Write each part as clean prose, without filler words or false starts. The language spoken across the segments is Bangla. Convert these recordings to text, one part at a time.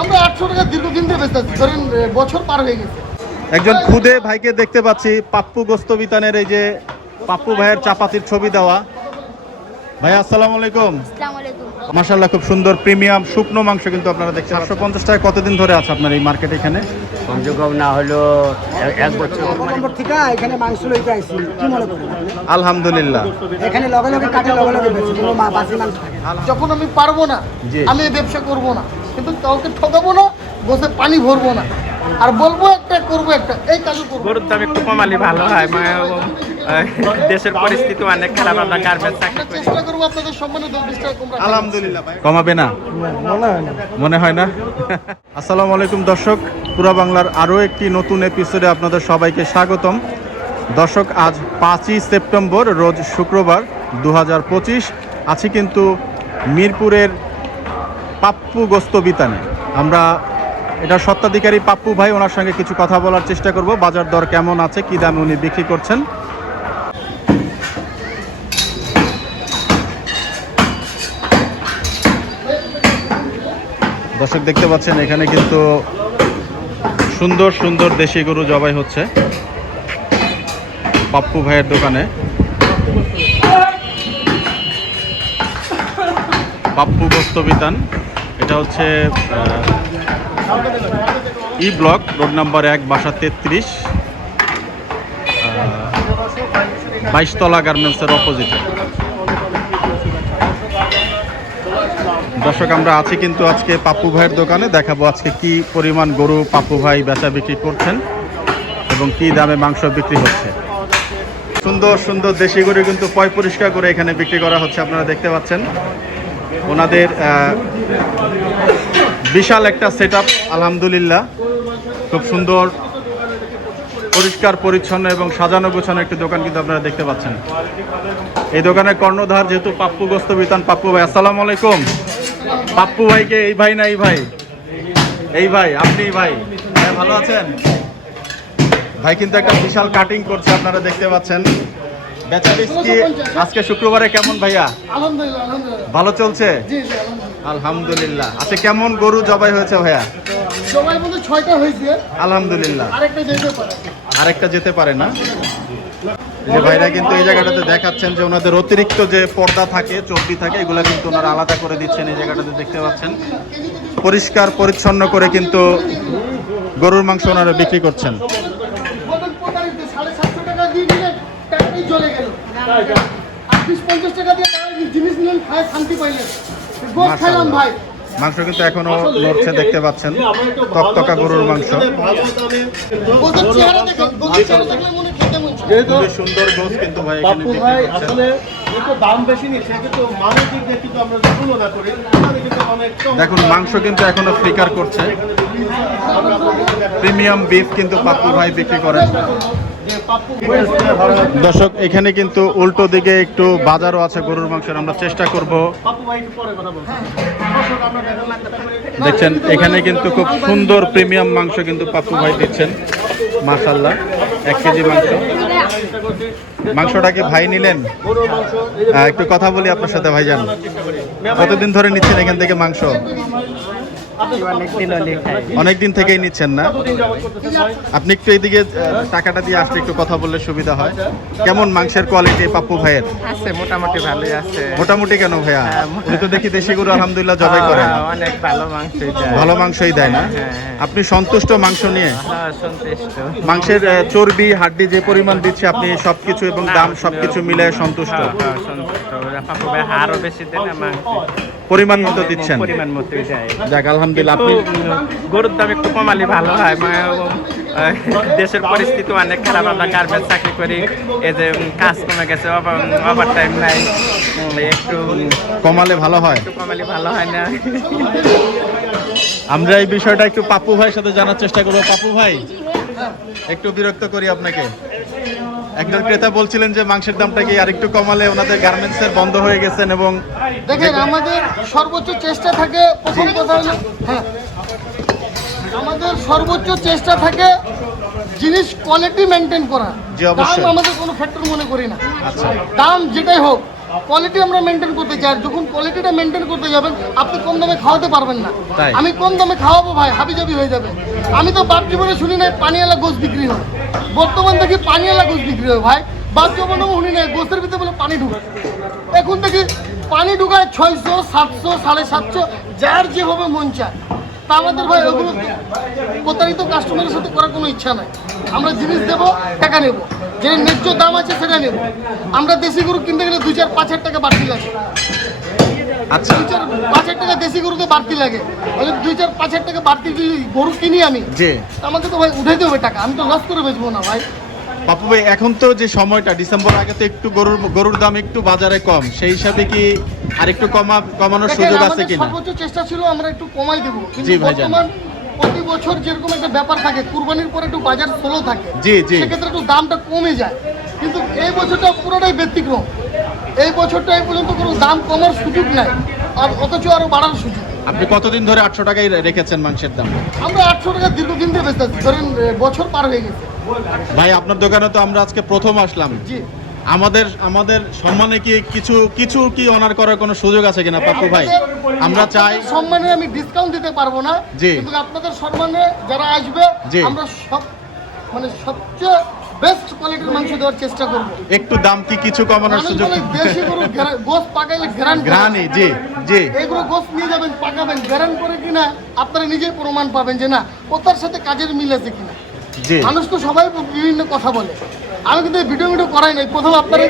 আমরা 800 টাকা দীর্ঘদিন ধরে বেচতেছি, ধরেন বছর পার হয়ে গেছে। একজন খুদে ভাইকে দেখতে পাচ্ছি, পাপ্পু গোস্ত বিতানের এই যে পাপ্পু ভাইয়ের চাপাতির ছবি দেওয়া। ভাইয়া আসসালামু আলাইকুম। আসসালামু আলাইকুম। মাশাআল্লাহ, খুব সুন্দর প্রিমিয়াম শুকনো মাংস কিন্তু আপনারা দেখছেন। 850 টাকা কতদিন ধরে আছে আপনার এই মার্কেট এখানে? কম না হলো এক বছর থেকে এখানে মাংস লইতে আইছি, কি মনে করেন? আলহামদুলিল্লাহ। এখানে লগে লগে কাটে, লগে লগে বেচি, কোনো বাসি মাংস থাকে না। যখন আমি পারবো না, জি। আমি এই ব্যবসা করবো না, কিন্তু কাউকে ঠকাবো না, বসে পানি ভরবো না, আর বলবো একটা করবো একটা, এই কাজও করবো। গরুর দাম একটু কমালে ভালো হয়। দেশের পরিস্থিতি অনেক খারাপ, আমরা গার্মেন্টস আমরা চেষ্টা করবো আপনাদের সম্মানে 10-20 টাকা কম রাখার। আলহামদুলিল্লাহ। কমাবে না? মনে হয় না। আসসালামু আলাইকুম দর্শক, পুরা বাংলার আরও একটি নতুন এপিসোডে আপনাদের সবাইকে স্বাগতম। দর্শক, আজ 5ই সেপ্টেম্বর, রোজ শুক্রবার 2025। আছি কিন্তু মিরপুরের পাপ্পু গোস্ত বিতানে। আমরা এটার স্বত্বাধিকারী পাপ্পু ভাই, ওনার সঙ্গে কিছু কথা বলার চেষ্টা করব। বাজার দর কেমন আছে, কী দামে উনি বিক্রি করছেন। দর্শক দেখতে পাচ্ছেন এখানে কিন্তু সুন্দর সুন্দর দেশি গরু জবাই হচ্ছে পাপ্পু ভাইয়ের দোকানে। পাপ্পু গোস্ত বিতান, এটা হচ্ছে ই ব্লক, রোড নাম্বার 1, বাসা 33, 22 তলা গার্মেন্টসের অপোজিটে। দর্শক, আমরা আছি কিন্তু আজকে পাপ্পু ভাইয়ের দোকানে। দেখাবো আজকে কি পরিমাণ গরু পাপ্পু ভাই বেচা বিক্রি করছেন এবং কি দামে মাংস বিক্রি হচ্ছে। সুন্দর সুন্দর দেশি গরু কিন্তু পয় পরিষ্কার করে এখানে বিক্রি করা হচ্ছে, আপনারা দেখতে পাচ্ছেন। ওনাদের বিশাল একটা সেট আপ, আলহামদুলিল্লাহ। খুব সুন্দর পরিষ্কার পরিচ্ছন্ন এবং সাজানো গোছানো একটি দোকান কিন্তু আপনারা দেখতে পাচ্ছেন। এই দোকানের কর্ণধার যেহেতু পাপ্পু গোস্ত বিতান, পাপ্পু ভাই। আসসালামু আলাইকুম। পাপ্পু ভাইকে এই ভাই না এই ভাই? এই ভাই, আপনি ভাই? হ্যাঁ, ভালো আছেন ভাই? কিন্তু একটা বিশাল কাটিং করছে, আপনারা দেখতে পাচ্ছেন। বেচারিস্কি আজকে শুক্রবারে কেমন ভাইয়া? আলহামদুলিল্লাহ, আলহামদুলিল্লাহ। ভালো চলছে? জি জি, আলহামদুলিল্লাহ। আলহামদুলিল্লাহ। আচ্ছা, কেমন গরু জবাই হয়েছে ভাইয়া? সবাই বলতে 6টা হয়েছে, আলহামদুলিল্লাহ। আরেকটা যেতে পারে। আরেকটা যেতে পারে না? যে ভাইরা কিন্তু এই জায়গাটাতে দেখাচ্ছেন যে ওনাদের অতিরিক্ত যে পর্দা থাকে, চর্বি থাকে, এগুলো কিন্তু ওনারা আলাদা করে দিচ্ছেন। এই জায়গাটাতে দেখতে পাচ্ছেন পরিষ্কার পরিচ্ছন্ন করে কিন্তু গরুর মাংস ওনারা বিক্রি করছেন। বদল 750 টাকা দিয়ে দিলেন, টাকাই চলে গেল। আর 20-50 টাকা দিয়ে তারা জিনিস নিলেন, খায় শান্তি পাইলেন। গোশ খাইলাম ভাই। মাংস কিন্তু এখনো নড়ছে, দেখতে পাচ্ছেন। তকতকা গরুর মাংস, গোশের চেহারা দেখেন, গোশের চেহারা দেখলে মনে খেতে মন চায়। খুবই সুন্দর গোশ কিন্তু ভাই এখানে বিক্রি করছেন। দাম বেশি নিচ্ছে, কিন্তু মানবিক দিক কিন্তু আমরা তুলনা করি, দেখুন মাংস কিন্তু এখনো ফ্লিকার করছে। প্রিমিয়াম বিফ কিন্তু পাপ্পু ভাই বিক্রি করেন। দর্শক, এখানে কিন্তু উল্টো দিকে একটু বাজারও আছে গরুর মাংসের, আমরা চেষ্টা করব। দেখছেন এখানে কিন্তু খুব সুন্দর প্রিমিয়াম মাংস কিন্তু পাপ্পু ভাই দিচ্ছেন, মাশাআল্লাহ। 1 কেজি মাংস। মাংসটা কি ভাই নিলেন? একটু কথা বলি আপনার সাথে ভাইজান। কতদিন ধরে নিচ্ছেন এখান থেকে মাংস? অনেক দিন থেকেই নিচ্ছেন না? আপনি একটু এইদিকে টাকাটা দিয়ে আসলে একটু কথা বললে সুবিধা হয়। কেমন মাংসের কোয়ালিটি পাপ্পু ভাইয়ের? আছে, মোটামুটি ভালোই আছে। মোটামুটি কেন ভাইয়া? উনি তো দেখি দেশি গরু আলহামদুলিল্লাহ জবাই করেন, অনেক ভালো মাংসই দেয়। ভালো মাংসই দেয় না? আপনি সন্তুষ্ট মাংস নিয়ে? সন্তুষ্ট। মাংসের চর্বি হাড্ডি যে পরিমাণ দিচ্ছে আপনি সবকিছু এবং দাম সবকিছু মিলে সন্তুষ্ট? পাপ্পু ভাই আরো বেশি দেয় না মাংস, পরিমাণ মতো দিচ্ছেন? পরিমাণ মতোই দেয়। যাক আলহামদুলিল্লাহ। আপনি গরুর দাম একটু কমালে ভালো হয়। দেশের পরিস্থিতি অনেক খারাপ, আমরা গার্মেন্টস চাকরি করি, এই যে কাজ কমে গেছে, ওভার টাইম নাই, একটু কমালে ভালো হয়? একটু কমালে ভালো হয় না? আমরা এই বিষয়টা একটু পাপ্পু ভাইয়ের সাথে জানার চেষ্টা করবো। পাপ্পু ভাই, একটু বিরক্ত করি আপনাকে। একজন ক্রেতা বলছিলেন যে মাংসের দামটা কি আরেকটু কমালে, ওনাদের গার্মেন্টসের বন্ধ হয়ে গেছেন। এবং দেখেন আমাদের সর্বোচ্চ চেষ্টা থাকে, প্রথম কথা হলো, হ্যাঁ, আমাদের সর্বোচ্চ চেষ্টা থাকে জিনিস কোয়ালিটি মেনটেন করা। জি, অবশ্যই। দাম আমাদের কোনো ফ্যাক্টর মনে করি না। আচ্ছা, দাম যেটাই হোক, কোয়ালিটি আমরা মেনটেন করতে চাই, আর যখন কোয়ালিটিটা মেনটেন করতে যাবেন আপনি কম দামে খাওয়াতে পারবেন না। তাই। আমি কম দামে খাওয়াবো ভাই, হাবিজাবি হয়ে যাবে। আমি তো বাপ জীবনে শুনি নাই পানিওয়ালা গোস বিক্রি হয়, বর্তমান দেখি পানিওয়ালা গোস বিক্রি হয় ভাই। বাপ জীবনেও শুনি নাই গোসের ভিতরে বলে পানি ঢুকে, এখন দেখি পানি ঢুকায় 600, 700, 750, যার যেভাবে মন চায়। তা আমাদের ভাই ওগুলো প্রতারিত কাস্টমারের সাথে করার কোনো ইচ্ছা নাই। আমরা জিনিস দেবো, টাকা নেব, যে ন্যায্য দাম আছে সেটা নেব। আমরা দেশি গরু কিনতে গেলে 2-4-5 টাকা বাড়তি লাগে, আচ্ছা 2-4-5 টাকা দেশি গরুকে বাড়তি লাগে। তাহলে 2-4-5 টাকা বাড়তি যদি গরু কিনি আমি, জি আমাকে তো ভাই উঠাইতে হবে টাকা, আমি তো লস করে বেচবো না ভাই। পাপ্পু ভাই, এখন তো যে সময়টা ডিসেম্বর আগে তো একটু গরুর দাম একটু বাজারে কম, সেই হিসাবে কি আরেকটু কমানোর দেখেন, সুযোগ আছে আমাদের কিনা? সর্বোচ্চ চেষ্টা ছিল আমরা একটু কমাই দেবো, কিন্তু জি ভাইজান। বর্তমান প্রতি বছর যেরকম একটা ব্যাপার থাকে, কুরবানির পরে একটু বাজার স্লো থাকে, জি, জি। সেক্ষেত্রে একটু দামটা কমে যায়। কিন্তু এই বছরটা পুরোটাই ব্যতিক্রম। এই বছরটা এই পর্যন্ত কোনো দাম কমার সুযোগ নাই, আর অথচ আরো বাড়ার সুযোগ। আপনি কতদিন ধরে 800 টাকায় রেখেছেন মাংসের দাম? আমরা 800 টাকা দীর্ঘদিন ধরে বেচতে আছি, ধরেন বছর পার হয়ে গেছে। ভাই আপনার দোকানে তো আমরা আজকে প্রথম আসলাম, জি, আমাদের সম্মানে কি কিছু কি অনার করার কোনো সুযোগ আছে কিনা পাপ্পু ভাই? আমরা চাই আপনাদের সম্মানে আমি ডিসকাউন্ট দিতে পারবো না, জি। কিন্তু আপনাদের সম্মানে যারা আসবে জি। আমরা সবচেয়ে বেস্ট কোয়ালিটির মাংস দেওয়ার চেষ্টা করব। একটু দাম কি কিছু কমানোর মানুষ সুযোগ? বলে দেশি গরু গোস পাকাইলে গ্রানি, জি জি এইগুলো গোস নিয়ে যাবেন, পাকাবেন, গ্যারান করে কিনা আপনারা নিজেই প্রমাণ পাবেন যে না কথার সাথে কাজের মিল আছে কিনা। জি। মানুষ তো সবাই বিভিন্ন কথা বলে, আমি কিন্তু ভিডিও করাই নাই, প্রথম আপনারা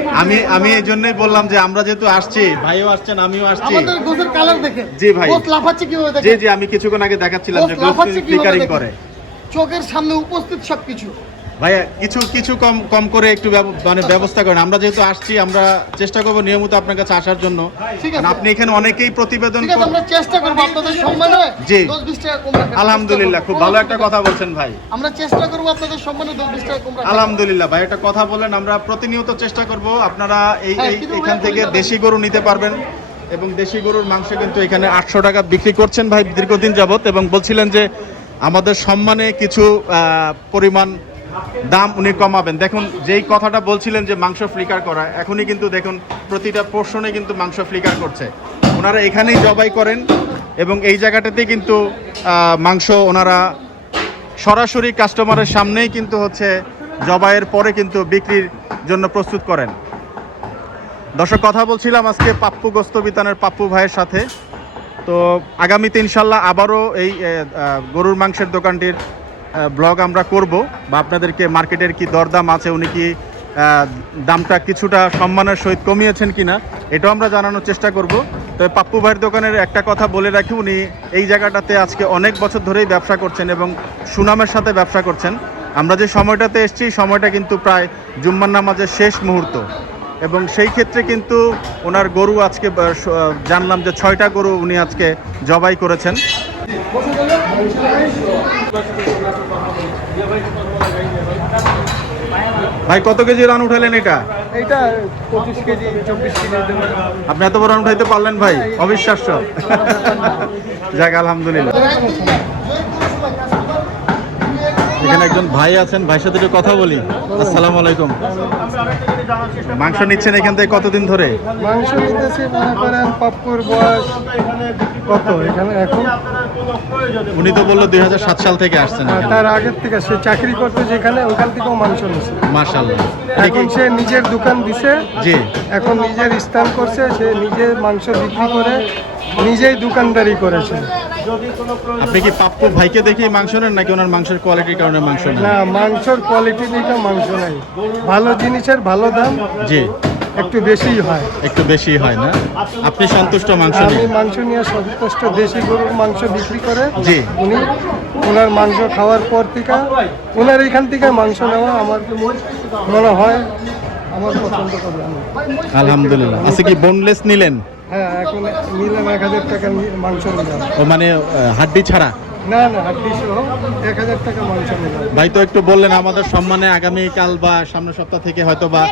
আমি এই জন্যই বললাম যে আমরা যেহেতু আসছি, ভাইও আসছেন আমিও আসছি। আমাদের গোসের কালার দেখেন, জি ভাই। গোস লাফাচ্ছে কিভাবে জি দেখেন, জি, আমি কিছুক্ষণ আগে দেখাচ্ছিলাম যে গোস লাফাচ্ছে কিভাবে ফ্লিকারিং দেখেন। করে। চোখের সামনে উপস্থিত সবকিছু। ভাইয়া কিছু কম করে একটু ব্যবস্থা করেন। আমরা যেহেতু আসছি, আমরা চেষ্টা করবো নিয়মিত আপনার কাছে আসার জন্য। ঠিক আছে। কারণ আপনি এখানে অনেকেই প্রতিবেদন ঠিক আছে, আমরা চেষ্টা করবো আপনাদের সম্মানে জি। 10-20 টাকা কম রাখার। আলহামদুলিল্লাহ, খুব ভালো একটা কথা বলছেন ভাই। আমরা চেষ্টা করবো আপনাদের সম্মানে 10-20 টাকা কম রাখার। আলহামদুলিল্লাহ ভাই, একটা কথা বলেন, আমরা প্রতিনিয়ত চেষ্টা করব আপনারা হ্যাঁ, কিন্তু এখান ভাই থেকে বলতে দেশি গরু নিতে পারবেন। এবং দেশি গরুর মাংস কিন্তু এখানে 800 টাকা বিক্রি করছেন ভাই দীর্ঘদিন যাবত, এবং বলছিলেন যে আমাদের সম্মানে কিছু পরিমাণ দাম উনি কমাবেন। দেখুন যেই কথাটা বলছিলেন যে মাংস ফ্লিকার করা, এখনই কিন্তু দেখুন প্রতিটা পোর্শনে কিন্তু মাংস ফ্লিকার করছে। ওনারা এখানেই জবাই করেন এবং এই জায়গাটাতেই কিন্তু মাংস ওনারা সরাসরি কাস্টমারের সামনেই কিন্তু হচ্ছে জবাইয়ের পরে কিন্তু বিক্রির জন্য প্রস্তুত করেন। দর্শক, কথা বলছিলাম আজকে পাপ্পু গোস্ত বিতানের পাপ্পু ভাইয়ের সাথে। তো আগামীতে ইনশাল্লাহ আবারও এই গরুর মাংসের দোকানটির ব্লগ আমরা করব, বা আপনাদেরকে মার্কেটের কি দরদাম আছে, উনি কি দামটা কিছুটা সম্মানের সহিত কমিয়েছেন কিনা এটাও আমরা জানানোর চেষ্টা করব। তবে পাপ্পু ভাইয়ের দোকানের একটা কথা বলে রাখি, উনি এই জায়গাটাতে আজকে অনেক বছর ধরেই ব্যবসা করছেন এবং সুনামের সাথে ব্যবসা করছেন। আমরা যে সময়টাতে এসেছি, সময়টা কিন্তু প্রায় জুম্মার নামাজের শেষ মুহূর্ত, এবং সেই ক্ষেত্রে কিন্তু ওনার গরু আজকে জানলাম যে 6টা গরু উনি আজকে জবাই করেছেন। ভাই কত কেজি রান উঠালেন এটা? এইটা 25 কেজি 24 কেজি দেবো। আপনি এত বড় রান উঠাইতে পারলেন ভাই, অবিশ্বাস্য। যাক আলহামদুলিল্লাহ। এখানে একজন ভাই আছেন, ভাইয়ের সাথে একটু কথা বলি। আসসালামু আলাইকুম। মাংস নিচ্ছেন এখান থেকে কতদিন ধরে? মাংস নিতেছি মনে করেন পাপ্পুর বয়স কত এখানে এখন? উনি তো বললো 2007 সাল থেকে আসছেন। তার আগের থেকে সে চাকরি করতে যেখানে, ওখান থেকেও মাংস নিচ্ছে। মাশাআল্লাহ। এখন সে নিজের দোকান দিছে, জি। এখন নিজের স্থান করছে, সে নিজে মাংস বিক্রি করে নিজেই দোকানদারি করেছে। আপনি কি পাপ্পু ভাইকে দেখেই মাংস নেন, নাকি ওনার মাংসের কোয়ালিটির কারণে মাংস নেন? না, মাংসর কোয়ালিটি দেখে মাংস নাই, ভালো জিনিসের ভালো দাম, জি, একটু বেশিই হয়। একটু বেশি হয় না? আপনি সন্তুষ্ট মাংস আমি নিয়ে? মাংস নিয়ে সন্তুষ্ট। দেশি গরুর মাংস বিক্রি করে জি। উনি, ওনার মাংস খাওয়ার পর থেকে ওনার এখান থেকে মাংস নেওয়া আমার মনে হয় আমার পছন্দ করবে। আলহামদুলিল্লাহ। আচ্ছা, কি বোনলেস নিলেন? হ্যাঁ, এখন নিলাম 1000 টাকা মাংস নিলাম। ও মানে হাড্ডি ছাড়া? না না, হাড্ডি সহ 1000 টাকা মাংস নিলাম। ভাই তো একটু বললেন আমাদের সম্মানে আগামীকাল বা সামনের সপ্তাহ থেকে হয়তো বা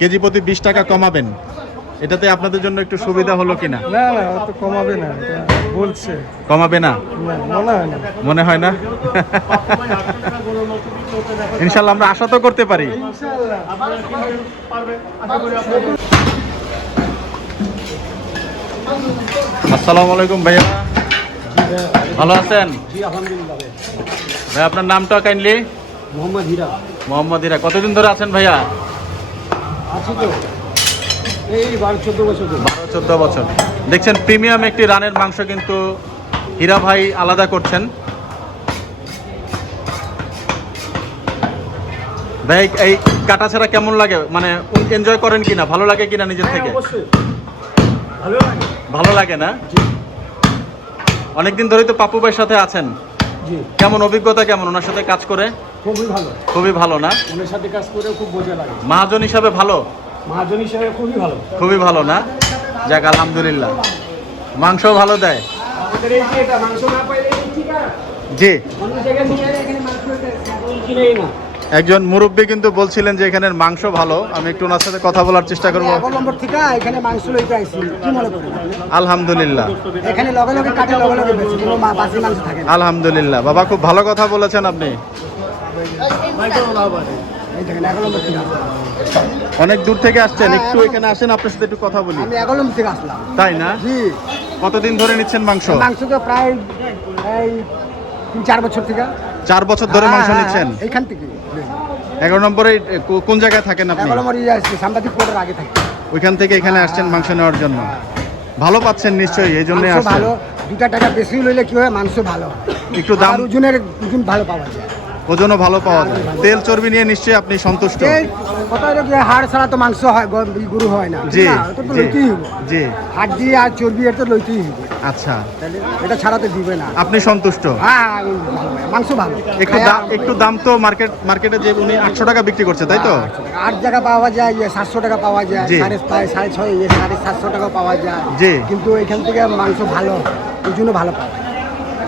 কেজি প্রতি 20 টাকা কমাবেন, এটাতে আপনাদের জন্য একটু সুবিধা হলো কিনা? না না, অত কমাবে না, এটা বলছে। কমাবে না? না, মনে হয় না। মনে হয় না? ইনশাল্লাহ আমরা আশা তো করতে পারি। ইনশাআল্লাহ। আসসালামু আলাইকুম ভাইয়া, ভালো আছেন? জি আলহামদুলিল্লাহ। ভাই আপনার নামটা কাইন্ডলি? মোহাম্মদ হীরা। মোহাম্মদ হীরা। কতদিন ধরে আছেন ভাইয়া? আছি তো এই 12-14 বছর ধরে। 12-14 বছর। দেখছেন প্রিমিয়াম একটি রানের মাংস কিন্তু হীরা ভাই আলাদা করছেন। ভাই এই কাটা ছাড়া কেমন লাগে, মানে এনজয় করেন কিনা, ভালো লাগে কিনা নিজের থেকে? অবশ্যই ভালো লাগে। ভালো লাগে না? অনেকদিন ধরেই তো পাপ্পু ভাইয়ের সাথে আছেন, জি কেমন অভিজ্ঞতা, কেমন ওনার সাথে কাজ করে? খুবই ভালো। খুবই ভালো না? ওনার সাথে কাজ করে খুব মজা লাগে। মহাজন হিসাবে ভালো? মহাজন হিসেবে খুবই ভালো। খুবই ভালো না? যাক আলহামদুলিল্লাহ। মাংস ভালো দেয়? আমাদের এই যে এটা মাংস না পাইলে এই ঠিক আছে জি। অন্য জায়গায় নিয়ে গেলে এখানে মাংস কিনেই না। একজন মুরব্বী কিন্তু বলছিলেন যে এখানের মাংস ভালো। আমি একটু ওনার সাথে কথা বলার চেষ্টা করবো। এক নম্বর থেকে এখানে মাংস লইতে আইছি, কি মনে করেন? আলহামদুলিল্লাহ, এখানে লগে লগে কাটে, লগে লগে বেশি কোনো বাসি মাংস থাকে না। আলহামদুলিল্লাহ। বাবা খুব ভালো কথা বলেছেন আপনি। এই দেখেন 1 নম্বর থেকে আসলাম। অনেক দূর থেকে আসছেন, হ্যাঁ, একটু এখন- এখানে আসেন, আপনার সাথে একটু কথা বলি। আমি 1 নম্বর থেকে আসলাম। তাই না? জি কতদিন ধরে নিচ্ছেন মাংস? মাংস তো প্রায় এই 3-4 বছর থেকে। 4 বছর ধরে মাংস হ্যাঁ, নিচ্ছেন? এইখান থেকে 11 নম্বরে কোন জায়গায় থাকেন আপনি? 1 নম্বর ইয়ে আসছে সাংবাদিক কোর্টের আগে থাকে। ওইখান থেকে এখানে আসছেন মাংস নেওয়ার জন্য। ভালো পাচ্ছেন নিশ্চয়ই, এই জন্যই মাংস আসছেন। ভালো, 2টা টাকা বেশি লইলে কি হয়, মাংস ভালো হয়। একটু দাম, আর ওজন ভালো পাওয়া যায়। ওজনও ভালো পাওয়া যায়। তেল চর্বি নিয়ে নিশ্চয়ই আপনি সন্তুষ্ট? এই কথা হলো কি, হাড় ছাড়া তো মাংস হয়, গরু হয় না। জি না, এটা তো জি লইতেই হবে। জি। হাড় দিয়ে আর চর্বি এটা লইতেই হবে। আচ্ছা, তাহলে এটা ছাড়া তো দিবে না। আপনি সন্তুষ্ট? হ্যাঁ ভালো, মাংস ভালো। একটু দাম তো মার্কেটে যে উনি 800 টাকা বিক্রি করছে, তাই তো? 8 টাকা পাওয়া যায়, 700 টাকা পাওয়া যায়, জি। 6.5, 750 টাকা পাওয়া যায়। জি। কিন্তু এখান থেকে মাংস ভালো, ওই জন্য ভালো পাওয়া যায়।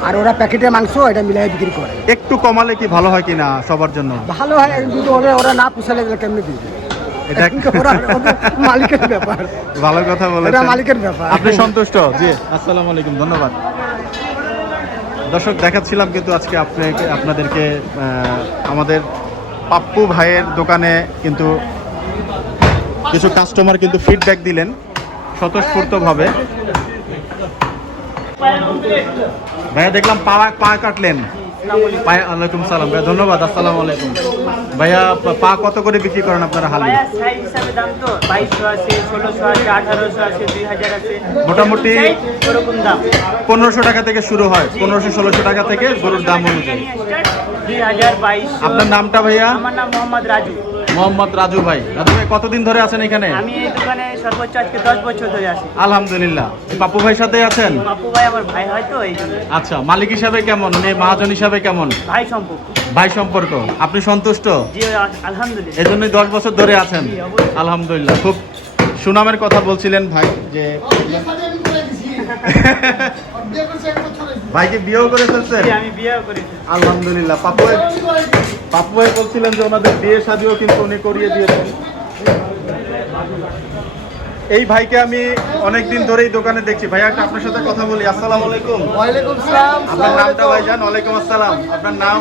আর ওরা প্যাকেটে মাংস এটা মিলাই বিক্রি করে। একটু কমালে কি ভালো হয় কিনা সবার জন্য? ভালো হয়, কিন্তু ওরা না পুষালে কেমনি দিবে? এটা কিন্তু ওদের মালিকের ব্যাপার। ভালো কথা এটা বলেছেন। মালিকের ব্যাপার। আপনি সন্তুষ্ট? জি। আসসালামু আলাইকুম, ধন্যবাদ। দর্শক দেখাচ্ছিলাম কিন্তু আজকে আপনাদেরকে আমাদের পাপ্পু ভাইয়ের দোকানে কিন্তু কিছু কাস্টমার কিন্তু ফিডব্যাক দিলেন স্বতঃস্ফূর্তভাবে। ভাইয়া দেখলাম পা কাটলেন। ওয়ালাইকুম সালাম ভাইয়া, ধন্যবাদ। আসসালামু আলাইকুম ভাইয়া। পা কত করে বিক্রি করেন আপনারা হালি? ভাইয়া সাইজ হিসাবে দাম তো 2200 আছে, 1600 আছে, 1800 আছে, 2000 আছে, মোটামুটি সাইজ ওরকম দাম। 1500 টাকা থেকে শুরু হয়, 1500-1600 টাকা থেকে গরুর দাম অনুযায়ী। 2000, 2200। আপনার নামটা ভাইয়া? আমার নাম মোহাম্মদ রাজু। মোহাম্মদ রাজু ভাই। রাজু ভাই কতদিন ধরে আছেন এখানে? আমি এই দোকানে সর্বোচ্চ আজকে 10 বছর ধরে আছি। আলহামদুলিল্লাহ। পাপ্পু ভাইয়ের সাথে আছেন? বাপু ভাই আমার ভাই হয় তো, এই জন্য। আচ্ছা, মালিক হিসাবে কেমন, উনি মহাজন হিসাবে কেমন? ভাই সম্পর্ক। ভাই সম্পর্ক। আপনি সন্তুষ্ট? জি আলহামদুলিল্লাহ। এই জন্যই 10 বছর ধরে আছেন? আলহামদুলিল্লাহ। খুব সুনামের কথা বলছিলেন ভাই যে ভাইকে বিয়েও করে ফেলছেন? জি, আমি বিয়ে করেছি। আলহামদুলিল্লাহ। পাপ্পু ভাই বলছিলেন যে ওনাদের বিয়ে শাদিও কিন্তু উনি করিয়ে দিয়েছেন। এই ভাইকে আমি অনেকদিন ধরেই দোকানে দেখছি। ভাইয়া একটা আপনার সাথে কথা বলি। আসসালামু আলাইকুম। ওয়ালাইকুম সালাম। আপনার নামটা ভাইজান? ওয়ালাইকুম আসসালাম। আপনার নাম?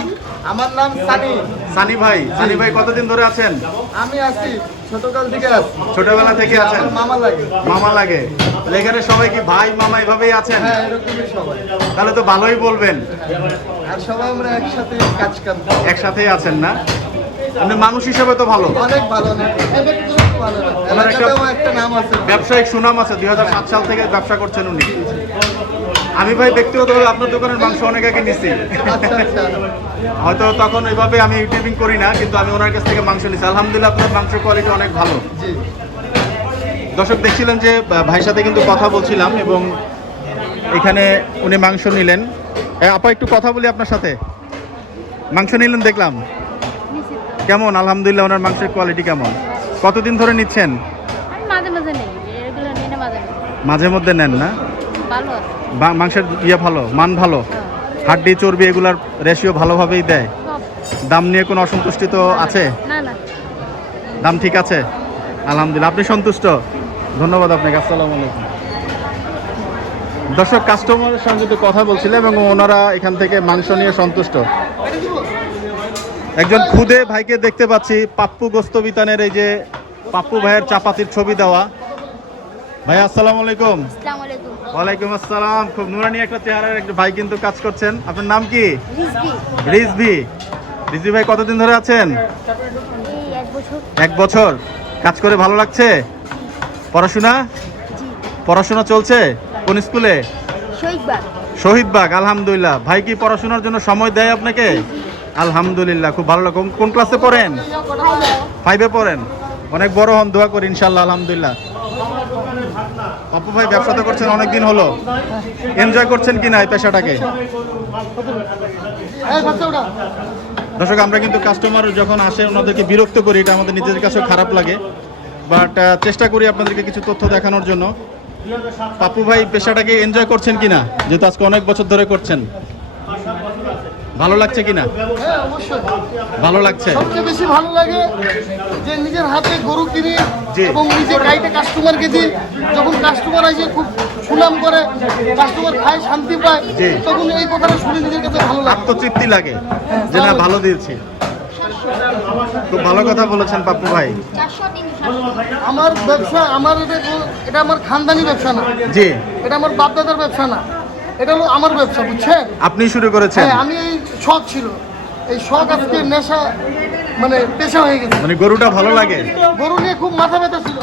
আমার নাম সানি। সানি ভাই। সানি ভাই কতদিন ধরে আছেন? আমি আছি ছোটকাল থেকে আছি। ছোটবেলা থেকে আছেন? আমার মামা লাগে। মামা লাগে। তাহলে এখানে সবাই কি ভাই মামা এভাবেই আছেন? হ্যাঁ, এরকমই সবাই। তাহলে তো ভালোই বলবেন। আর সবাই আমরা একসাথে কাজ করি। একসাথেই আছেন না? আপনি মানুষ হিসেবে তো ভালো, অনেক ভালো, অনেক ভালো। ওনার এলাকাতেও একটা নাম আছে। ব্যবসায়িক সুনাম আছে। 2007 সাল থেকে ব্যবসা করছেন উনি। আমি ভাই ব্যক্তিগতভাবে আপনার দোকানের মাংস অনেক আগে নিছি। আচ্ছা আচ্ছা। হয়তো তখন ওইভাবে আমি ইউটিউবিং করি না, কিন্তু আমি ওনার কাছ থেকে মাংস নিছি। আলহামদুলিল্লাহ, আপনার মাংসের কোয়ালিটি অনেক ভালো। জি। দর্শক দেখছিলেন যে ভাইয়ের সাথে কিন্তু কথা বলছিলাম এবং এখানে উনি মাংস নিলেন। আপা একটু কথা বলি আপনার সাথে। মাংস নিলেন দেখলাম, কেমন? আলহামদুলিল্লাহ। ওনার মাংসের কোয়ালিটি কেমন? কতদিন ধরে নিচ্ছেন? আমি মাঝে মাঝে নেই, রেগুলার নেই না, মাঝে মাঝে। মাঝে মধ্যে নেন না? ভালো আছে। মাংসের ভালো, মান ভালো, হ্যাঁ, হাড্ডি চর্বি এগুলার রেশিও ভালোভাবেই দেয়। সব। দাম নিয়ে কোনো অসন্তুষ্টি তো আছে? না না, দাম ঠিক আছে? আলহামদুলিল্লাহ। আপনি সন্তুষ্ট? ধন্যবাদ আপনাকে। আসসালামু আলাইকুম। দর্শক কাস্টমারের সঙ্গে তো কথা বলছিলেন এবং ওনারা এখান থেকে মাংস নিয়ে সন্তুষ্ট। একজন খুদে ভাইকে দেখতে পাচ্ছি, পাপ্পু গোস্ত বিতানের এই যে পাপ্পু ভাইয়ের চাপাতির ছবি দেওয়া। ভাই আসসালামু আলাইকুম। আসসালামু আলাইকুম। ওয়ালাইকুম আসসালাম। খুব নুরানি একটা চেহারার একটা ভাই কিন্তু কাজ করছেন। আপনার নাম কি? রিজবি। রিজভি। রিজভি ভাই কতদিন ধরে আছেন? এই 1 বছর। 1 বছর। কাজ করে ভালো লাগছে? পড়াশোনা জি। পড়াশোনা চলছে কোন স্কুলে? শহীদবাগ। শহীদবাগ। আলহামদুলিল্লাহ। ভাই কি পড়াশোনার জন্য সময় দেয় আপনাকে? আলহামদুলিল্লাহ, খুব ভালো লাগে। কোন ক্লাসে পড়েন? 5-এ পড়েন। অনেক বড় হন, দোয়া করি ইনশাআল্লাহ। আলহামদুলিল্লাহ। অপু ভাই ব্যবসা তো করছেন অনেকদিন হলো, এনজয় করছেন কিনা এই পেশাটাকে? এই বাচ্চা ওটা দর্শক, আমরা কিন্তু কাস্টমার যখন আসে ওনাদেরকে বিরক্ত করি, এটা আমাদের নিজেদের কাছেও খারাপ লাগে, বাট চেষ্টা করি আপনাদেরকে কিছু তথ্য দেখানোর জন্য। পাপ্পু ভাই পেশাটাকে এনজয় করছেন কিনা, যেহেতু আজকে অনেক বছর ধরে করছেন? ভালো লাগছে কিনা? হ্যাঁ অবশ্যই ভালো লাগছে। সবচেয়ে বেশি ভালো লাগে যে নিজের হাতে গরু কিনি জি। এবং নিজে গাইতে কাস্টমারকে দিই। যখন কাস্টমার আসে খুব সুনাম করে, কাস্টমার খায় শান্তি পায়, জি। তখন এই কথাটা শুনে নিজের কাছে ভালো লাগে। আত্মতৃপ্তি লাগে যে না ভালো দিয়েছি। খুব ভালো কথা বলেছেন পাপ্পু ভাই। 400 300। আমার ব্যবসা, আমার এটা আমার খানদানি ব্যবসা না, জি। এটা আমার বাপদাদার ব্যবসা না, এটা হলো আমার ব্যবসা, বুঝছেন? আপনি শুরু করেছেন? হ্যাঁ, আমি এই শখ ছিল, এই শখ আজকে নেশা মানে পেশা হয়ে গেছে। মানে গরুটা ভালো লাগে? গরু নিয়ে খুব মাথা ব্যথা ছিল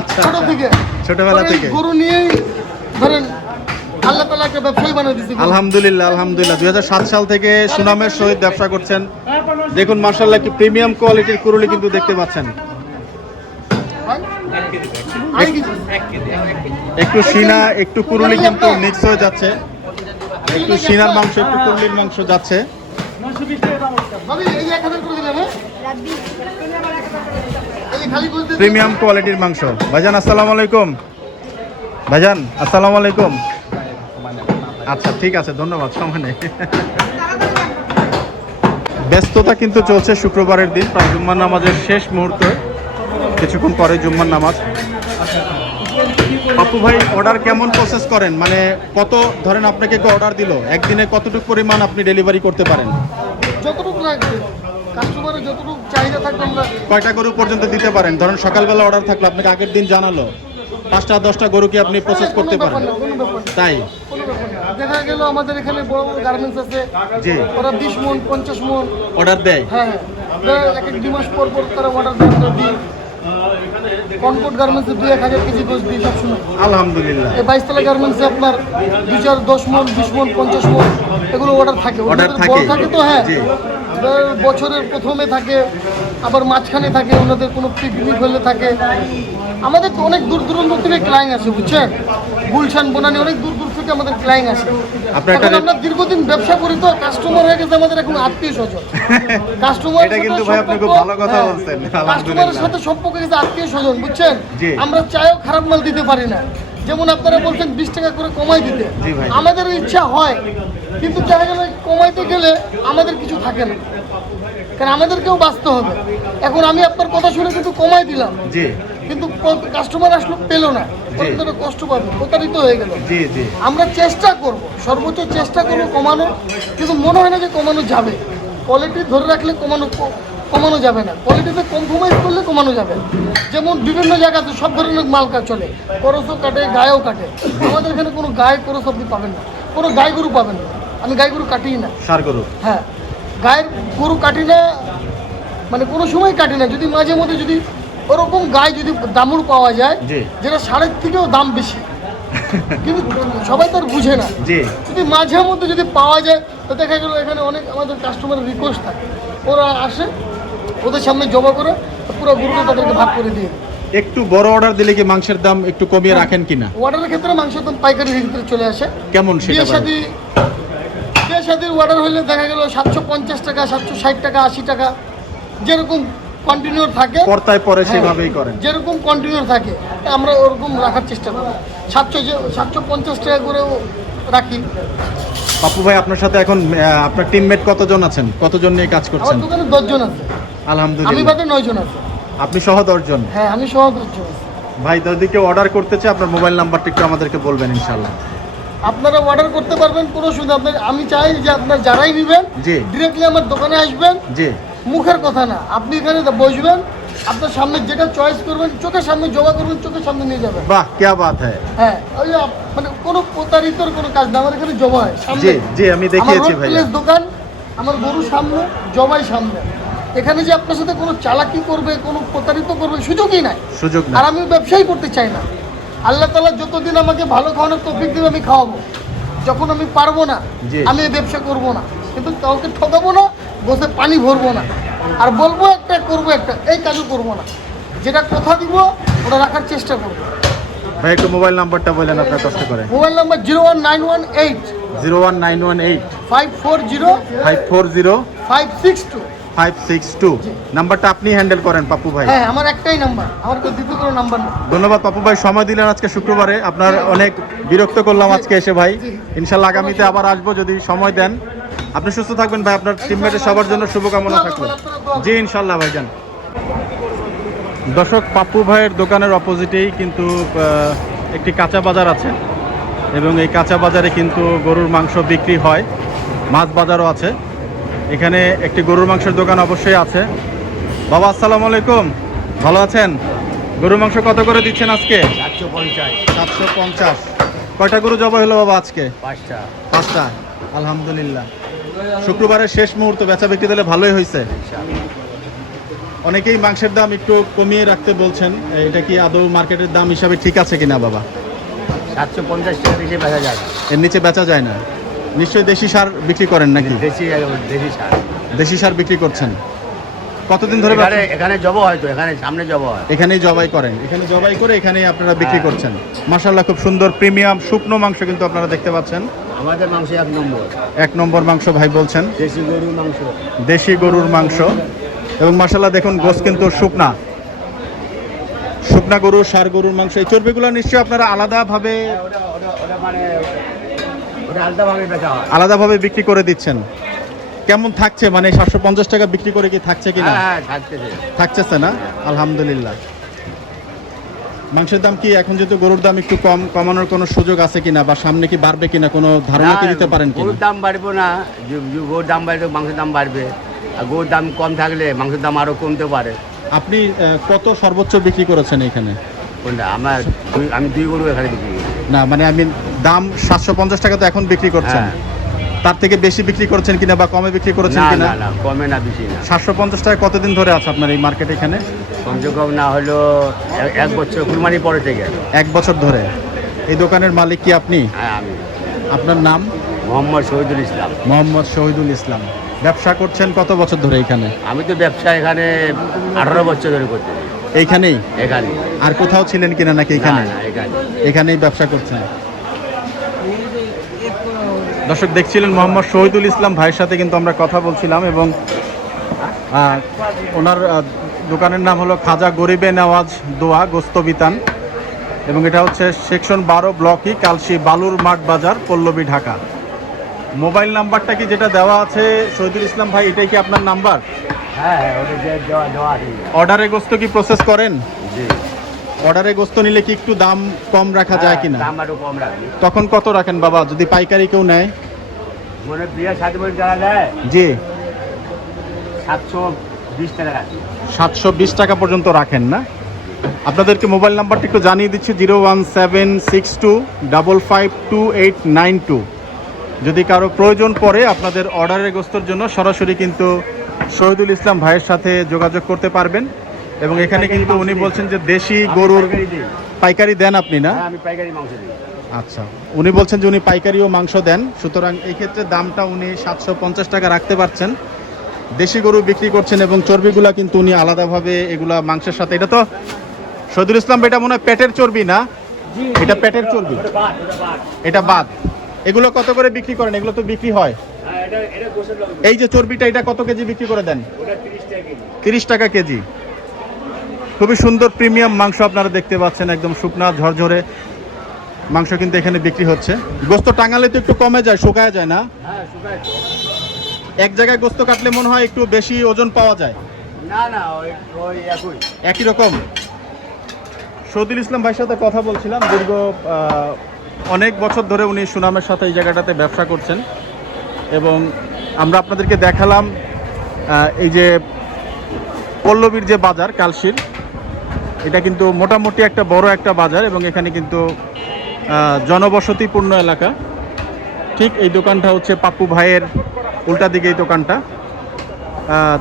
আচ্ছা, ছোট থেকে, ছোটবেলা পরে এই থেকে। গরু নিয়েই ধরেন আল্লাহ তাআলা একটা ব্যবসায়ী বানিয়ে দিয়েছে। আলহামদুলিল্লাহ, আলহামদুলিল্লাহ। 2007 সাল থেকে সুনামের সহিত ব্যবসা করছেন। দেখুন মাশাআল্লাহ, কি প্রিমিয়াম কোয়ালিটির কুরুলি কিন্তু দেখতে পাচ্ছেন। একটু সিনা একটু কুরুলি কিন্তু মিক্স হয়ে যাচ্ছে, একটু সিনার মাংস একটু কুরুলির মাংস যাচ্ছে। ভাবি এই 1000 করে দিলাম, হ্যাঁ রাব্বি। এই খালি গোল দিয়ে প্রিমিয়াম কোয়ালিটির মাংস। ভাইজান আসসালামু আলাইকুম। ভাইজান আসসালামু আলাইকুম। আচ্ছা ঠিক আছে, ধন্যবাদ, সময় নেই। ব্যস্ততা কিন্তু চলছে শুক্রবারের দিন, প্রায় জুম্মার নামাজের শেষ মুহূর্ত, কিছুক্ষণ পরে জুম্মার নামাজ। পাপ্পু ভাই অর্ডার কেমন প্রসেস করেন? মানে কত, ধরেন আপনাকে অর্ডার দিল, একদিনে কতটুকু পরিমাণ আপনি ডেলিভারি করতে পারেন? যতটুকু লাগবে কাস্টমারের যতটুকু চাহিদা থাকবে আমরা কয়টা গরু পর্যন্ত দিতে পারেন? ধরেন সকালবেলা অর্ডার থাকলো, আপনাকে আগের দিন জানালো, 5টা 10টা গরু কি আপনি প্রসেস করতে কোনো ব্যাপার পারেন? না, কোনো ব্যাপার না, তাই? কোনো ব্যাপার না। দেখা গেল আমাদের এখানে বড় বড় গার্মেন্টস আছে, জি। ওরা 20 মন 50 মন, অর্ডার দেয়? হ্যাঁ এক এক 2 মাস পর পর তারা অর্ডার দেয়, আমরা দিই। কনকোট গার্মেন্টসে 2-1000 কেজি গোস দিই সবসময়। আলহামদুলিল্লাহ। এই 22তলা গার্মেন্টসে আপনার 2-4-10 মন 20 মন 50 মন এগুলো অর্ডার থাকে। অর্ডার ওদের থাকে? বড় থাকে তো, হ্যাঁ জি। এবার বছরের প্রথমে থাকে, আবার মাঝখানে থাকে, ওনাদের কোনো পিকনিক হলে থাকে। আমাদের তো অনেক দূর দূরান্ত থেকে ক্লায়েন্ট আসে, বুঝছেন? গুলশান বনানী অনেক দূর দূর থেকে আমাদের ক্লায়েন্ট আসে। আপনার এখন একটা- আমরা দীর্ঘদিন ব্যবসা করি তো কাস্টমার হয়ে গেছে আমাদের এখন আত্মীয় স্বজন। কাস্টমার এটা কিন্তু ভাই আপনি খুব ভালো কথা বলছেন। কাস্টমারের আলহামদুলিল্লাহ। সাথে সম্পর্ক গেছে আত্মীয় স্বজন, বুঝছেন? জি। আমরা চাইও খারাপ মাল দিতে পারি না। যেমন আপনারা বলছেন 20 টাকা করে কমাই দিতে, জি ভাই। আমাদের ইচ্ছা হয়, কিন্তু দেখা গেলে কমাইতে গেলে আমাদের কিছু থাকে না, কারণ আমাদেরকেও বাঁচতে হবে। এখন আমি আপনার কথা শুনে কিন্তু কমাই দিলাম, জি কিন্তু কাস্টমার আসলো পেলো না, কতটা কষ্ট পাবে, প্রতারিত হয়ে গেল। জি জি। আমরা চেষ্টা করব, সর্বোচ্চ চেষ্টা করব কমানোর, কিন্তু মনে হয় না যে কমানো যাবে। কোয়ালিটি ধরে রাখলে কমানো যাবে না, কোয়ালিটিতে কম্প্রোমাইজ করলে কমানো যাবে। যেমন বিভিন্ন জায়গাতে সব ধরনের মাল চলে, করসও কাটে, গায়েও কাটে। আমাদের এখানে কোনো গায়ে করস আপনি পাবেন না, কোনো গায়ে গরু পাবেন না। আমি গায়ে গরু কাটিই না, সার গরু? হ্যাঁ গায়ের গরু কাটি না, মানে কোনো সময় কাটি না। যদি মাঝে মধ্যে যদি ওরকম গায়ে যদি দামুর পাওয়া যায়, জি। যেটা সারের থেকেও দাম বেশি, কিন্তু সবাই তো আর বুঝে না। জি। যদি মাঝে মধ্যে যদি পাওয়া যায়, তো দেখা গেল এখানে অনেক আমাদের কাস্টমারের রিকোয়েস্ট থাকে, ওরা আসে, ওদের সামনে জমা করে পুরো গরুটা তাদেরকে ভাগ করে দিয়ে দিই। একটু বড় অর্ডার দিলে কি মাংসের দাম একটু কমিয়ে রাখেন কিনা? অর্ডারের ক্ষেত্রে মাংসের দাম পাইকারি ক্ষেত্রে চলে আসে। কেমন সেটা বিয়ে বলেন? শাদির অর্ডার হলে দেখা গেল 750 টাকা, 760 টাকা, 80 টাকা, যেরকম কন্টিনিউর থাকে পর্তায় পরে হ্যাঁ, সেভাবেই করেন? যেরকম কন্টিনিউর থাকে আমরা ওরকম রাখার চেষ্টা করি। 750 টাকা করেও রাখি। পাপ্পু ভাই আপনার সাথে এখন আপনার টিমমেট কতজন আছেন? কতজন নিয়ে কাজ আমার করছেন? দোকানে 10 জন আছে, আমি আলহামদুলিল্লাহ। বাদে 9 জন আছে। আপনি সহ 10 জন? হ্যাঁ আমি সহ 10 জন আছি। ভাই যদি কেউ অর্ডার করতে চায় আপনার মোবাইল নাম্বারটা একটু আমাদেরকে বলবেন ইনশাআল্লাহ। আপনারা অর্ডার করতে পারবেন, কোনো সুবিধা আপনার। আমি চাই যে আপনার যারাই নেবেন জি। ডিরেক্টলি আমার দোকানে আসবেন, জি মুখের কথা না, আপনি এখানে বসবেন, আপনার সামনে যেটা চয়েস করবেন, চোখের সামনে জবা করবেন, চোখের সামনে নিয়ে যাবেন। বাহ, क्या बात है। হ্যাঁ, ওই মানে কোনো প্রতারিতর কোনো কাজ না, আমার এখানে জবা হয় সামনে। জি জি, আমি দেখিয়েছি আমার ভাইয়া। রোড প্লেস দোকান, আমার গরু সামনে, জবাই সামনে। এখানে যে আপনার সাথে কোনো চালাকি করবে, কোনো প্রতারিত করবে সুযোগই নাই। সুযোগ আর না। আমি ব্যবসাই করতে চাই না। আল্লাহ তাআলা যতদিন আমাকে ভালো খাওয়ানোর তৌফিক দেবে আমি খাওয়াবো। যখন আমি পারবো না জি। আমি এই ব্যবসা করব না, কিন্তু কাউকে ঠকাবো না, বসে পানি ভরবো না, আর বলবো একটা করবো একটা, এই কাজও করবো না। যেটা কথা দিব ওটা রাখার চেষ্টা করবো। ভাই একটু মোবাইল নাম্বারটা বলেন আপনার কষ্ট করে। Mobile number 01918 01918 540 540 562। 562 নাম্বারটা আপনি হ্যান্ডেল করেন পাপ্পু ভাই। হ্যাঁ, আমার একটাই নাম্বার, আমার দ্বিতীয় কোনো নাম্বার নেই। ধন্যবাদ পাপ্পু ভাই, সময় দিলেন আজকে শুক্রবারে। আপনার অনেক বিরক্ত করলাম আজকে এসে ভাই। ইনশাল্লাহ আগামীতে আবার আসবো যদি সময় দেন। আপনি সুস্থ থাকবেন ভাই, আপনার টিমমেটের সবার জন্য শুভকামনা থাকলো। জি ইনশাল্লাহ ভাইজান। দর্শক, পাপ্পু ভাইয়ের দোকানের অপোজিটেই কিন্তু একটি কাঁচা বাজার আছে এবং এই কাঁচা বাজারে কিন্তু গরুর মাংস বিক্রি হয়, মাছ বাজারও আছে। এখানে একটি গরুর মাংসের দোকান অবশ্যই আছে। বাবা আসসালামু আলাইকুম, ভালো আছেন? গরুর মাংস কত করে দিচ্ছেন আজকে? 750। কয়টা গরু জবাই হলো বাবা আজকে? 5টা। আলহামদুলিল্লাহ। শুক্রবারের শেষ মুহূর্ত, বেচা বিক্রি দিলে ভালোই হয়েছে। অনেকেই মাংসের দাম একটু কমিয়ে রাখতে বলছেন, এটা কি আদৌ মার্কেটের দাম হিসাবে ঠিক আছে কিনা বাবা? 750 টাকা নিচে বেচা যায় না। এর নিচে বেচা যায় না। নিশ্চয়ই দেশি সার বিক্রি করেন নাকি? দেশি সার। দেশি সার বিক্রি করছেন। কতদিন ধরে এখানে জবা হয় তো, এখানে সামনে জবা হয়। এখানেই জবাই করেন? এখানে জবাই করে এখানেই আপনারা বিক্রি করছেন। মাশাআল্লাহ, খুব সুন্দর প্রিমিয়াম শুকনো মাংস কিন্তু আপনারা দেখতে পাচ্ছেন। আমাদের মাংস 1 নম্বর। 1 নম্বর মাংস ভাই বলছেন। দেশি গরুর মাংস। দেশি গরুর মাংস এবং মাশাআল্লাহ দেখুন গোশ কিন্তু শুকনা গরু, ষাঁড় গরুর মাংস। এই চর্বিগুলো নিশ্চয়ই আপনারা আলাদাভাবে আলাদাভাবে বিক্রি করে দিচ্ছেন। কেমন থাকছে, মানে 750 টাকা বিক্রি করে কি থাকছে কিনা? হ্যাঁ, থাকছে না? আলহামদুলিল্লাহ। মাংসের দাম কি এখন যেহেতু গরুর দাম একটু কমানোর কোনো সুযোগ আছে কিনা, বা সামনে কি বাড়বে কিনা, কোনো ধারণা কি দিতে পারেন কিনা? গরুর দাম বাড়বে না, গরুর দাম বাড়বে মাংসের দাম বাড়বে, আর গরুর দাম কম থাকলে মাংসের দাম আরো কমতে পারে। আপনি কত সর্বোচ্চ বিক্রি করেছেন এখানে? কোনটা? আমি 2 গরু এখানে বিক্রি করি। না, মানে আমি দাম 750 টাকা তো এখন বিক্রি করছেন, হ্যাঁ। তার থেকে বেশি বিক্রি করছেন কিনা বা কমে বিক্রি করেছেন না কিনা? না না, কমে না, বেশি না। 750 টাকা কতদিন ধরে আছে আপনার এই মার্কেট এখানে? কমসে কম না হলো 1 বছর, কুরবানি পরে থেকে। 1 বছর ধরে। এই দোকানের মালিক কি আপনি? হ্যাঁ, আমি। আপনার নাম? মোহাম্মদ শহীদুল ইসলাম। মোহাম্মদ শহীদুল ইসলাম। ব্যবসা করছেন কত বছর ধরে এখানে? আমি তো ব্যবসা এখানে 18 বছর ধরে করছি। এইখানেই? এখানে। আর কোথাও ছিলেন কিনা নাকি এখানে? না, এখানে। এখানেই ব্যবসা করছেন। দর্শক দেখছিলেন মোহাম্মদ শহীদুল ইসলাম ভাইয়ের সাথে কিন্তু আমরা কথা বলছিলাম এবং ওনার দোকানের নাম হলো খাজা গরিবে নেওয়াজ দোয়া গোস্ত বিতান এবং এটা হচ্ছে সেকশন 12 ব্লকই কালশি বালুর মাঠ বাজার, পল্লবী, ঢাকা। মোবাইল নাম্বারটা কি যেটা দেওয়া আছে শহীদুল ইসলাম ভাই, এটাই কি আপনার নাম্বার? হ্যাঁ, ওটা দেওয়া আছে। অর্ডারে গোস্ত কি প্রসেস করেন? জি। অর্ডারে গোস্ত নিলে কি একটু দাম কম রাখা যায় কিনা? দাম আরো কম রাখি। তখন কত রাখেন বাবা যদি পাইকারি কেউ নেয়? মনে বিয়ে সাথে বলে যারা নেয় জি, 720 টাকা রাখি। 720 টাকা পর্যন্ত রাখেন না? আপনাদেরকে মোবাইল নাম্বারটা একটু জানিয়ে দিচ্ছি, 01762552892। যদি কারো প্রয়োজন পড়ে আপনাদের অর্ডারের গোস্তর জন্য সরাসরি কিন্তু শহীদুল ইসলাম ভাইয়ের সাথে যোগাযোগ করতে পারবেন। এবং এখানে কিন্তু উনি বলছেন যে দেশি গরুর পাইকারি দেন আপনি না? আমি পাইকারি মাংস দিই। আচ্ছা, উনি বলছেন যে উনি পাইকারিও মাংস দেন, সুতরাং এই ক্ষেত্রে দামটা উনি 750 টাকা রাখতে পারছেন। দেশি গরু বিক্রি করছেন এবং চর্বিগুলা কিন্তু উনি আলাদাভাবে এগুলা মাংসের সাথে। এটা তো শহীদুল ইসলাম, এটা মনে হয় পেটের চর্বি না? এটা পেটের চর্বি, এটা বাদ। এগুলো কত করে বিক্রি করেন? এগুলো তো বিক্রি হয়। এই যে চর্বিটা, এটা কত কেজি বিক্রি করে দেন? 30 টাকা কেজি। খুবই সুন্দর প্রিমিয়াম মাংস আপনারা দেখতে পাচ্ছেন, একদম শুকনা ঝরঝরে মাংস কিন্তু এখানে বিক্রি হচ্ছে। গোস্ত টাঙালে তো একটু কমে যায়, শুকায় যায় না? হ্যাঁ, শুকায় তো। এক জায়গায় গোস্ত কাটলে মনে হয় একটু বেশি ওজন পাওয়া যায়। না না, ওই একই রকম। শহীদুল ইসলাম ভাইয়ের সাথে কথা বলছিলাম, দীর্ঘ অনেক বছর ধরে উনি সুনামের সাথে এই জায়গাটাতে ব্যবসা করছেন এবং আমরা আপনাদেরকে দেখালাম এই যে পল্লবীর যে বাজার কালশির, এটা কিন্তু মোটামুটি একটা বড় একটা বাজার এবং এখানে কিন্তু জনবসতিপূর্ণ এলাকা। ঠিক এই দোকানটা হচ্ছে পাপ্পু ভাইয়ের উল্টা দিকে এই দোকানটা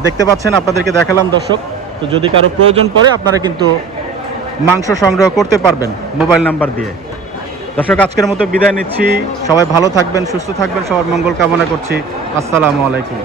দেখতে পাচ্ছেন, আপনাদেরকে দেখালাম দর্শক। তো যদি কারো প্রয়োজন পড়ে আপনারা কিন্তু মাংস সংগ্রহ করতে পারবেন মোবাইল নাম্বার দিয়ে। দর্শক আজকের মতো বিদায় নিচ্ছি, সবাই ভালো থাকবেন, সুস্থ থাকবেন, সবার মঙ্গল কামনা করছি। আসসালামু আলাইকুম।